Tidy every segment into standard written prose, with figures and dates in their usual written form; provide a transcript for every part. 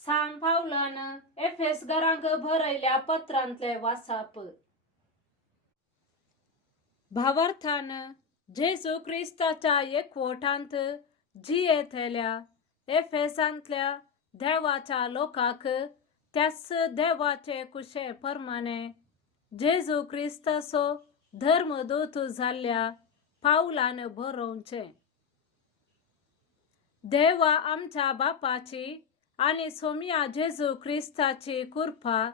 सांग पावलान एफेस घरांक भरयल्या पत्रांतले वाचप. भावार्थान जेजू क्रिस्ताच्या एकवटांत जियेतल्या एफेसांतल्या देवाच्या लोकांक त्याच देवाचे कुशे प्रमाणे जेजू क्रिस्ताचो धर्मदूत जाल्ल्या पावलान बरोवचे. देवा आमच्या बापाची आणि सोम्या जेजू क्रिस्ताची कृपा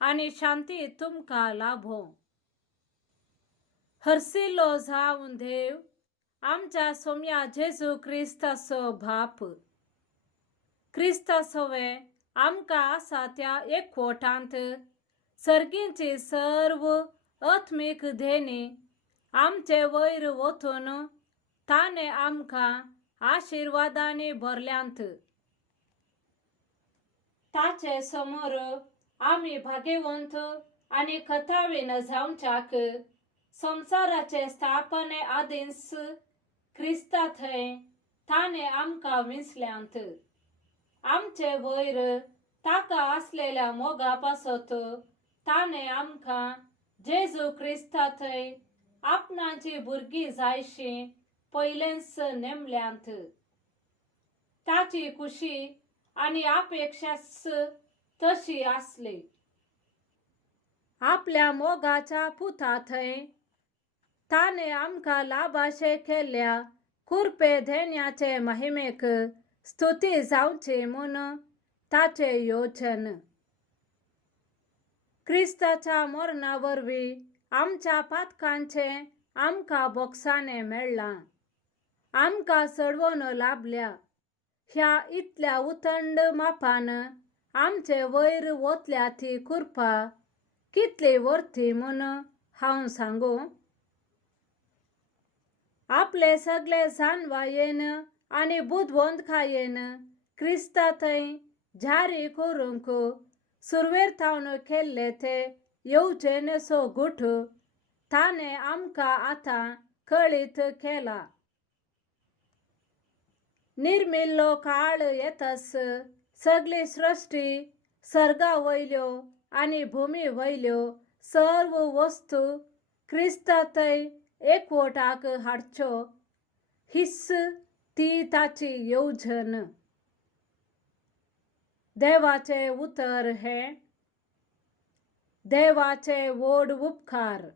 आणि शांती तुमका लाभो. हरसिल्लो जावन देव आमच्या सोम्या जेजू क्रिस्ताचो बाप क्रिस्तासोवे आमकां आसा त्या एकवटांत सर्गींची सर्व आत्मीक देणी आमचे वयर वचून ताणे आमकां आशिर्वादांनी भरल्यांत. ताचे समोर आमी भाग्यवंत आणि कथावीन जावच्याक संसाराचे स्थापने आदींच क्रिस्ता थंय ताणे आमकां विंचल्यांत. आमचे वयर ताका आसलेल्या मोगा पासत ताणे आमकां जेजू क्रिस्ता थंय आपणाची भुरगीं जायशीं पयलेंच नेमल्यांत. ताची खुशी आणि अपेक्षाच तशी आसली. आपल्या मोगाच्या पुता थंय ताणे आमकां लाभाशे केल्ल्या कृपे देण्याचे महिमेक स्तुती जावची म्हूण ताचे योजन. क्रिस्ताच्या मरणा वरवीं आमच्या पातकांचे आमकां बोगसाणे मेळ्ळां. आमकां सडवण लाभल्या. ह्या इतल्या उथंड मापान आमचे वयर वतल्या ती कृपा कितली वर्थी म्हूण हांव सांगू. आपले सगळे जाणवायेन आणि बुदवंतकायेन क्रिस्ता थंय जारी करूंक सुरवेर केल्ले ते येवजणेचो गुठ ताणे आमकां आतां कळीत केला. निर्मिल्लो काळ येताच सगळी सृश्टी सर्गा वयल्यो आणि भुमी वयल्यो सर्व वस्तू क्रिस्ता थंय एकवटाक हाडच्यो हीच ती ताची येवजण. देवाचे उतर हे देवाचे व्हड उपकार.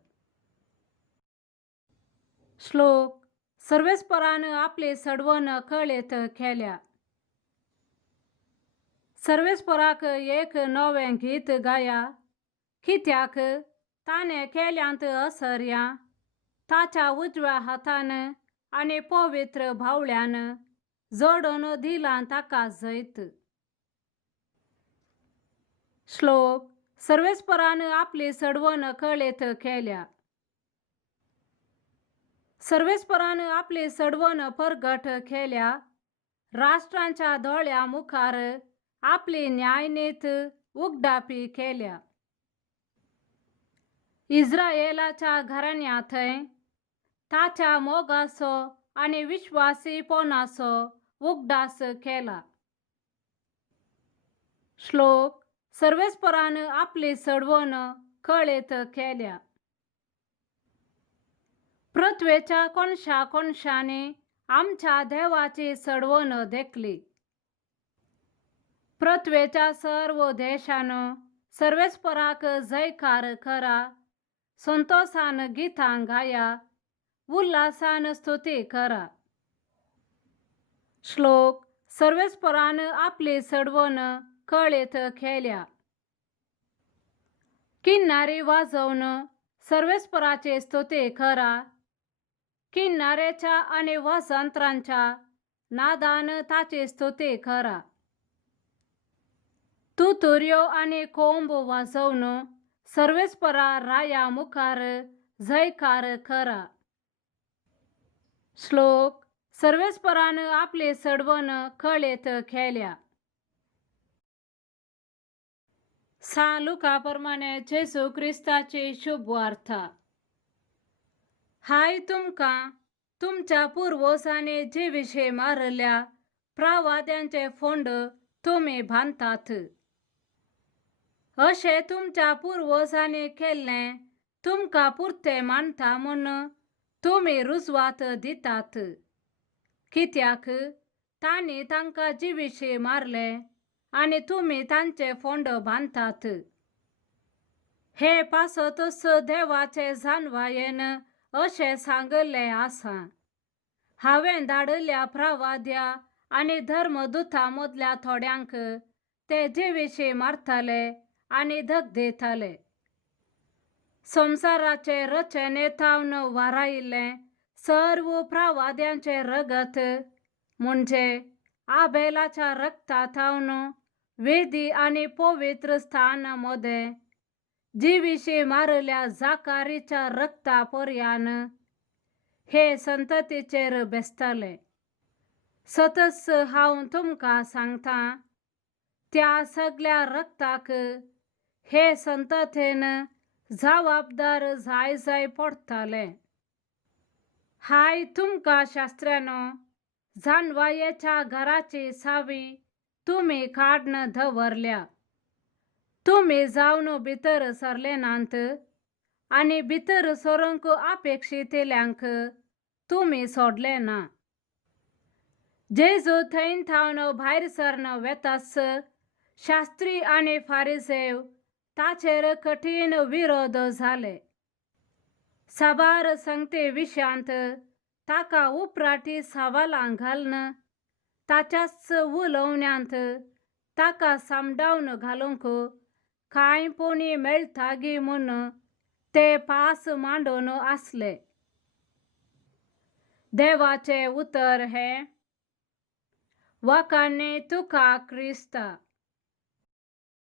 श्लोक. सर्वेस्परान आपली सडवण कळीत केल्या. सर्वेस्पराक एक नवें गीत गाया, कित्याक ताणे केल्यांत असर्या ताच्या उजव्या हातान आणि पवित्र भावळ्यान जोडून दिलां ताका जैत. श्लोक. सर्वेस्परान आपली सडवण कळीत केल्या. सर्वेस्परान आपली सडवण परगट केल्या. राष्ट्रांच्या दोळ्या मुखार आपली न्यायनीत उगडापी केल्या. इस्रायेलाच्या घराण्या थंय ताच्या मोगाचो आणि विश्वासीपणाचो उगडास केला. श्लोक. सर्वेस्परान आपली सडवण कळीत केल्या. पृथ्वेच्या कोणशा कोणशांनी आमच्या देवाची सडवण देखली. पृथ्वेच्या सर्व देशान सर्वेस्पराक जयकार करा. संतोषान गितां गाया. उल्हासान स्तुती करा. श्लोक. सर्वेस्परान आपली सडवण कळीत केल्या. किन्नारी वाजवून सर्वेस्पराची स्तुती करा. किन्नारेच्या आणि वाजंत्रांच्या नादान ताची स्तुती करा. तुतुर्यो आणि कोंब वाजवून सर्वेस्परा राया मुखार जयकार करा. श्लोक. सर्वेस्परान आपली सडवण कळीत केल्या. सा लुकाप्रमाणे जेजू क्रिस्ताची शुभ वार्ता. हाय तुमकां तुमच्या पुर्वजांनी जे विशय मारल्या प्रवाद्यांचे फोंड तुम्ही बांधतात. अशे तुमच्या पूर्वजांनी केले तुमका पुरते मानता म्हणून तुम्ही रुजवात दितात. कित्याक तांणी तांका जिवीशी मारले आणि तुम्ही तांचे फोंड बांधतात. हे पासतच देवाचे जानवायेन अशे सांगले आसा, हांवें धाडल्या प्रवाद्या आणि धर्मदूता मदल्या थोड्यांक ते जिवीशी मारताले आणि धगदेताले. संसाराचे रचनेतावन वारायिल्ले सर्व प्रवाद्यांचे रगत म्हणजे आबेलाच्या रक्तातावन वेदी आणि पवित्र स्थानामध्ये जिवीशी मारल्या जाकारीच्या रक्तापर्यंत हे संततीचेर बेसतले. सतस हांव तुमका सांगता, त्या सगळ्या रक्ताक हे संततेन जबाबदार जाय पडतले. हाय तुमका शास्त्रानो, जानवायेच्या घराची सावी तुम्ही काढून दवरल्या. तुम्ही जावन भितर सरले नांत आणि भितर सरूंक अपेक्षितेल्यांक तुम्ही सोडले ना. जेजू थंय थावन भायर सरन वेतास शास्त्री आणि फारिसेव ताचेर कठीण विरोध जाले. साबार संगते विशांत ताका उपराटी सवालां घालन ताच्याच उलोवण्यांत ताका समजावन घालूंक कांय कोणी मेळटागी म्हूण ते पास मांडून आसले. देवाचे उतर हे, वखाणे तुका क्रिस्ता.